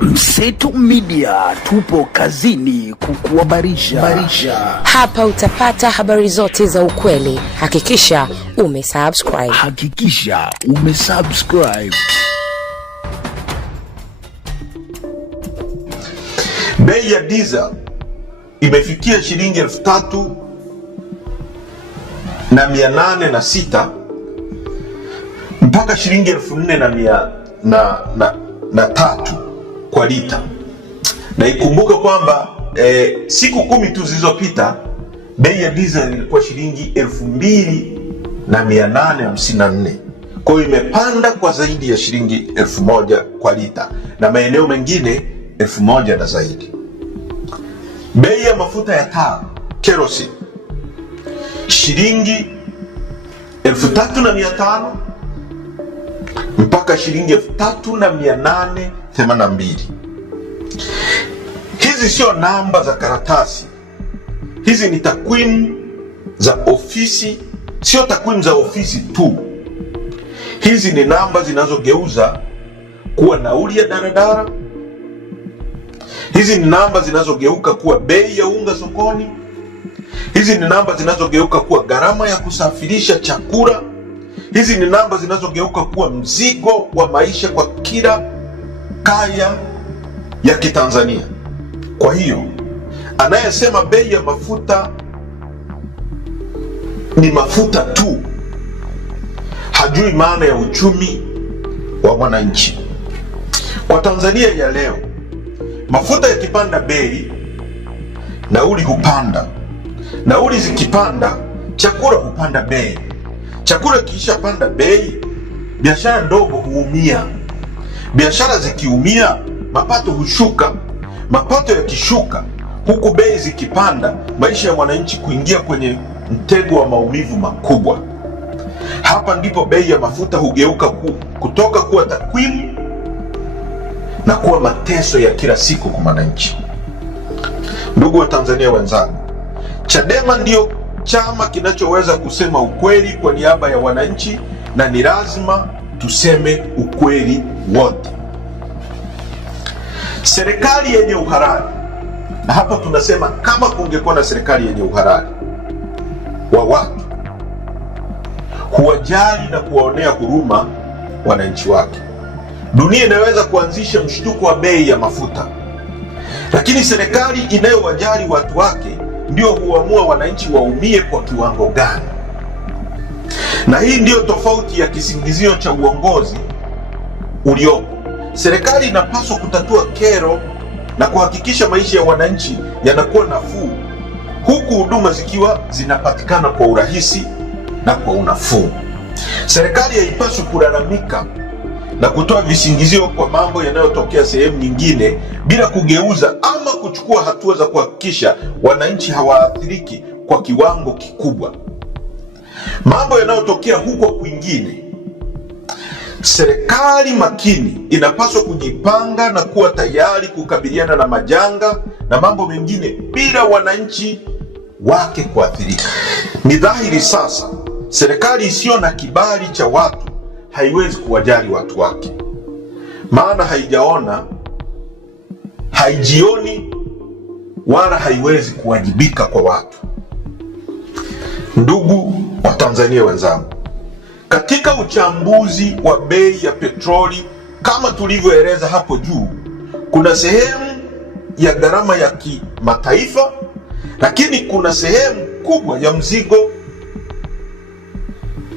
Mseto Media, tupo kazini kukuhabarisha. Hapa utapata habari zote za ukweli. Hakikisha umesubscribe. Bei ya diesel imefikia shilingi 3,806 mpaka shilingi 4,300 kwa lita. Na ikumbuke kwamba siku 10 tu zilizopita bei ya diesel ilikuwa shilingi 2,854. Kwa hiyo imepanda kwa zaidi ya shilingi 1,000 kwa lita, na maeneo mengine 1,000 na zaidi. Bei ya mafuta ya taa kerosene shilingi 3,500 mpaka shilingi 3,882. Hizi sio namba za karatasi, hizi ni takwimu za ofisi. Sio takwimu za ofisi tu, hizi ni namba zinazogeuza kuwa nauli ya daradara. Hizi ni namba zinazogeuka kuwa bei ya unga sokoni. Hizi ni namba zinazogeuka kuwa gharama ya kusafirisha chakula. Hizi ni namba zinazogeuka kuwa mzigo wa maisha kwa kila kaya ya Kitanzania. Kwa hiyo anayesema bei ya mafuta ni mafuta tu hajui maana ya uchumi wa mwananchi. Kwa Tanzania ya leo, mafuta yakipanda bei, nauli hupanda. Nauli zikipanda, chakula hupanda bei. Chakula kiishapanda bei, biashara ndogo huumia. Biashara zikiumia, mapato hushuka. Mapato yakishuka, huku bei zikipanda, maisha ya mwananchi kuingia kwenye mtego wa maumivu makubwa. Hapa ndipo bei ya mafuta hugeuka kutoka kuwa takwimu na kuwa mateso ya kila siku kwa mwananchi. Ndugu wa Tanzania wenzangu, Chadema ndio chama kinachoweza kusema ukweli kwa niaba ya wananchi, na ni lazima tuseme ukweli wote. Serikali yenye uhalali, na hapa tunasema kama kungekuwa na serikali yenye uhalali wa watu, huwajali na kuwaonea huruma wananchi wake. Dunia inaweza kuanzisha mshtuko wa bei ya mafuta, lakini serikali inayowajali watu wake ndio huamua wananchi waumie kwa kiwango gani. Na hii ndio tofauti ya kisingizio cha uongozi uliopo. Serikali inapaswa kutatua kero na kuhakikisha maisha ya wananchi yanakuwa nafuu, huku huduma zikiwa zinapatikana kwa urahisi na kwa unafuu. Serikali haipaswi kulalamika na kutoa visingizio kwa mambo yanayotokea sehemu nyingine bila kugeuza ama kuchukua hatua za kuhakikisha wananchi hawaathiriki kwa kiwango kikubwa. Mambo yanayotokea huko kwingine, serikali makini inapaswa kujipanga na kuwa tayari kukabiliana na majanga na mambo mengine bila wananchi wake kuathirika. Ni dhahiri sasa, serikali isiyo na kibali cha watu haiwezi kuwajali watu wake, maana haijioni wala haiwezi kuwajibika kwa watu. Ndugu wa Tanzania wenzangu, katika uchambuzi wa bei ya petroli kama tulivyoeleza hapo juu, kuna sehemu ya gharama ya kimataifa, lakini kuna sehemu kubwa ya mzigo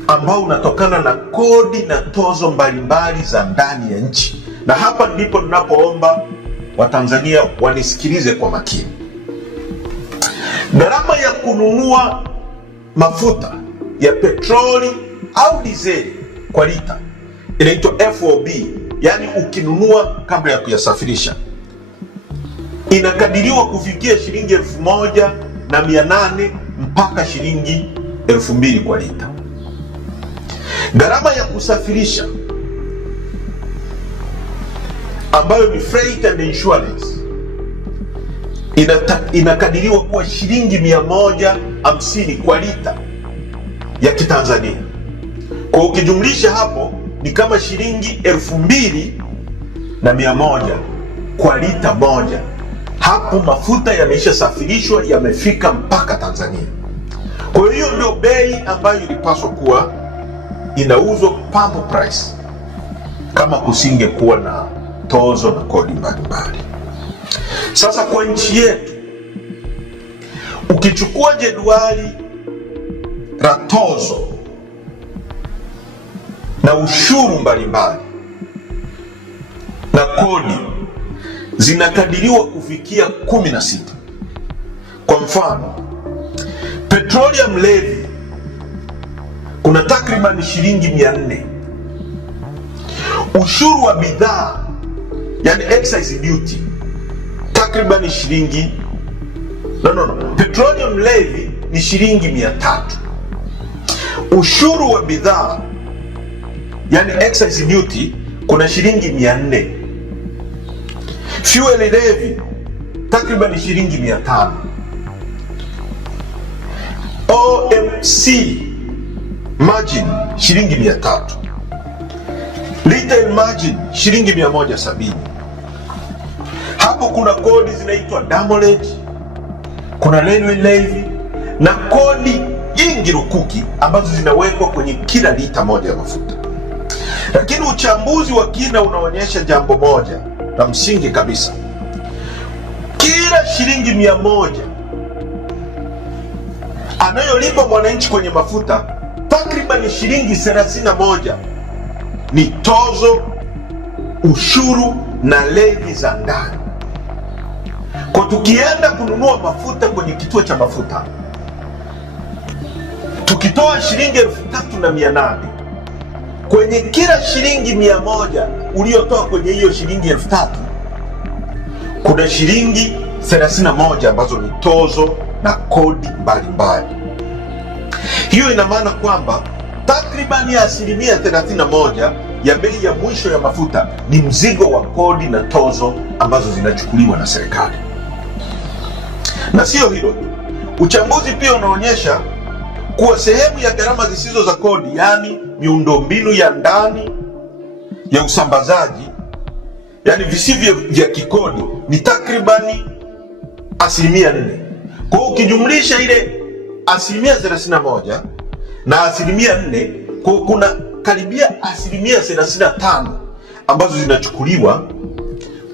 ambao unatokana na kodi na tozo mbalimbali za ndani ya nchi. Na hapa ndipo ninapoomba Watanzania wanisikilize kwa makini. Gharama ya kununua mafuta ya petroli au dizeli kwa lita inaitwa FOB, yani ukinunua kabla ya kuyasafirisha, inakadiriwa kufikia shilingi 1,800 mpaka shilingi 2,000 kwa lita. Gharama ya kusafirisha ambayo ni freight and insurance inakadiriwa kuwa shilingi 150 kwa lita ya Kitanzania. Kwa ukijumlisha hapo ni kama shilingi 2,100 kwa lita moja. Hapo mafuta yameshasafirishwa, yamefika mpaka Tanzania. Kwa hiyo ndio bei ambayo ilipaswa kuwa inauzwa pump price, kama kusingekuwa na tozo na kodi mbalimbali. Sasa kwa nchi yetu, ukichukua jedwali la tozo na ushuru mbalimbali na kodi, zinakadiriwa kufikia 16. Kwa mfano, petroleum levy kuna takriban shilingi 400. Ushuru wa bidhaa, yani excise duty, takriban shilingi petroleum levy ni shilingi 300. Ushuru wa bidhaa, yani excise duty, kuna shilingi 400. Fuel levy takriban shilingi 500. OMC margin shilingi 300. Retail margin shilingi 170. Hapo kuna kodi zinaitwa demurrage, kuna railway levy na kodi nyingi rukuki ambazo zinawekwa kwenye kila lita moja ya mafuta. Lakini uchambuzi wa kina unaonyesha jambo moja la msingi kabisa: kila shilingi 100 anayolipa mwananchi kwenye mafuta, takriban shilingi 31 ni tozo, ushuru na levy za ndani. Kwa tukienda kununua mafuta kwenye kituo cha mafuta, tukitoa shilingi 3,800 kwenye kila shilingi 100 uliotoa kwenye hiyo shilingi 3,000, kuna shilingi 31 ambazo ni tozo na kodi mbalimbali. Hiyo ina maana kwamba takribani asilimia 31 ya bei ya mwisho ya mafuta ni mzigo wa kodi na tozo ambazo zinachukuliwa na serikali. Na sio hilo, uchambuzi pia unaonyesha kuwa sehemu ya gharama zisizo za kodi, yani miundombinu ya ndani ya usambazaji, yani visivyo vya kikodi, ni takribani asilimia 4. Kwa hiyo ukijumlisha ile asilimia 31 na asilimia 4, kwa kuna karibia asilimia 35 ambazo zinachukuliwa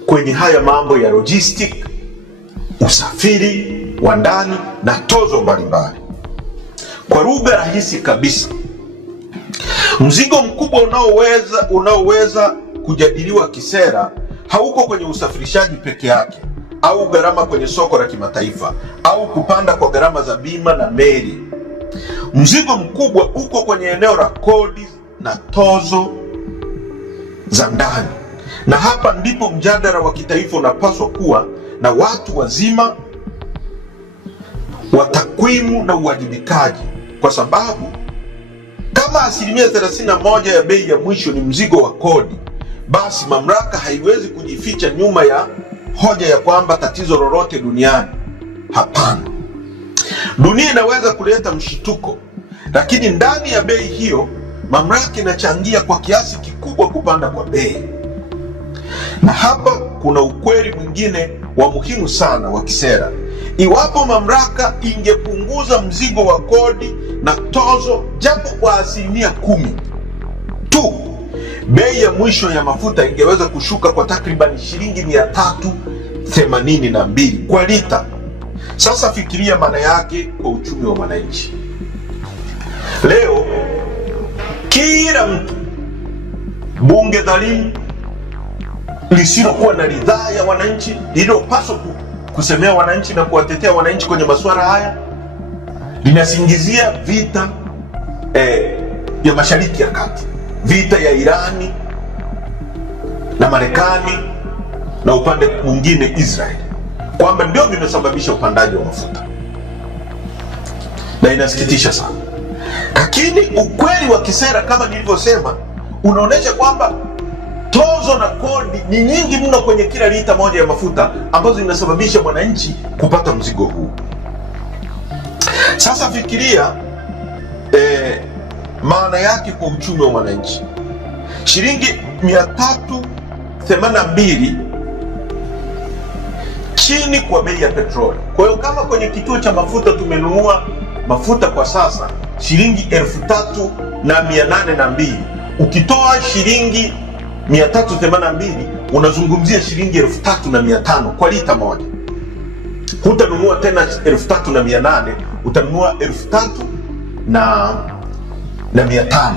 kwenye haya mambo ya logistic, usafiri wa ndani na tozo mbalimbali. Kwa lugha rahisi kabisa, mzigo mkubwa unaoweza kujadiliwa kisera hauko kwenye usafirishaji peke yake, au gharama kwenye soko la kimataifa, au kupanda kwa gharama za bima na meli. Mzigo mkubwa uko kwenye eneo la kodi na tozo za ndani, na hapa ndipo mjadala wa kitaifa unapaswa kuwa na watu wazima wa takwimu na uwajibikaji, kwa sababu kama asilimia 31 ya bei ya mwisho ni mzigo wa kodi, basi mamlaka haiwezi kujificha nyuma ya hoja ya kwamba tatizo lolote duniani. Hapana, dunia inaweza kuleta mshituko, lakini ndani ya bei hiyo mamlaka inachangia kwa kiasi kikubwa kupanda kwa bei. Na hapa kuna ukweli mwingine wa muhimu sana wa kisera: iwapo mamlaka ingepunguza mzigo wa kodi na tozo japo kwa asilimia 10 tu, bei ya mwisho ya mafuta ingeweza kushuka kwa takriban shilingi 382 kwa lita. Sasa fikiria maana yake kwa uchumi wa mwananchi. Leo kila mtu, bunge dhalimu lisilokuwa na ridhaa ya wananchi, lililopaswa kusemea wananchi na kuwatetea wananchi kwenye masuala haya, linasingizia vita ya Mashariki ya Kati, vita ya Irani na Marekani na upande mwingine Israeli, kwamba ndio vimesababisha upandaji wa mafuta, na inasikitisha sana. Lakini ukweli wa kisera kama nilivyosema unaonyesha kwamba tozo na kodi ni nyingi mno kwenye kila lita moja ya mafuta, ambazo zinasababisha mwananchi kupata mzigo huu. Sasa fikiria maana yake kwa uchumi wa mwananchi. Shilingi 382 chini kwa bei ya petroli. Kwa hiyo kama kwenye kituo cha mafuta tumenunua mafuta kwa sasa shilingi 3,802, ukitoa shilingi 382 unazungumzia shilingi 3,500 kwa lita moja. Hutanunua tena 3,800, utanunua 3,500.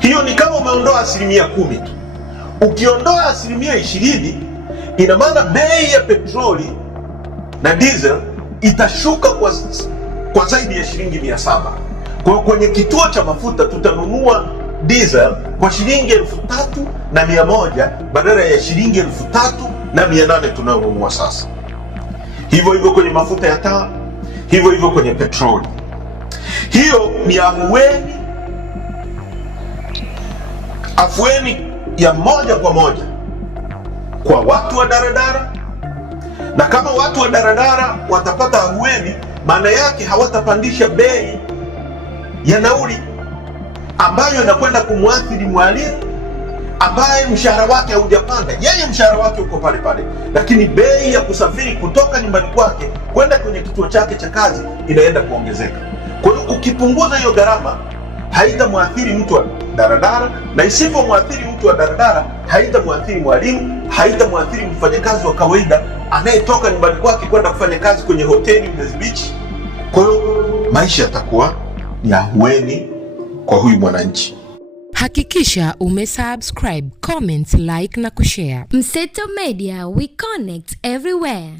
Hiyo ni kama umeondoa 10% tu. Ukiondoa 20%, ina maana bei ya petroli na diesel itashuka kwa zaidi ya shilingi 700. Kwa hiyo kwenye kituo cha mafuta tutanunua diesel kwa shilingi 3,100 badala ya shilingi 3,800 tunayonunua sasa. Hivyo hivyo kwenye mafuta ya taa, hivyo hivyo kwenye petroli. Hiyo ni afueni ya moja kwa moja kwa watu wa daradara, na kama watu wa daradara watapata ahueni, maana yake hawatapandisha bei ya nauli ambayo inakwenda kumwathiri mwalimu ambaye mshahara wake haujapanda. Yeye mshahara wake uko pale pale, lakini bei ya kusafiri kutoka nyumbani kwake kwenda kwenye kituo chake cha kazi inaenda kuongezeka. Kwa hiyo ukipunguza hiyo gharama, haitamwathiri mtu wa daradara, na isipomwathiri mtu wa daradara, haitamwathiri mwalimu, haitamwathiri mfanyakazi wa kawaida anayetoka nyumbani kwake kwenda kufanya kazi kwenye hoteli Mbezi Beach. Kwa hiyo maisha yatakuwa ni ahueni kwa huyu mwananchi. Hakikisha umesubscribe, comment, like na kushare. Mseto Media, we connect everywhere.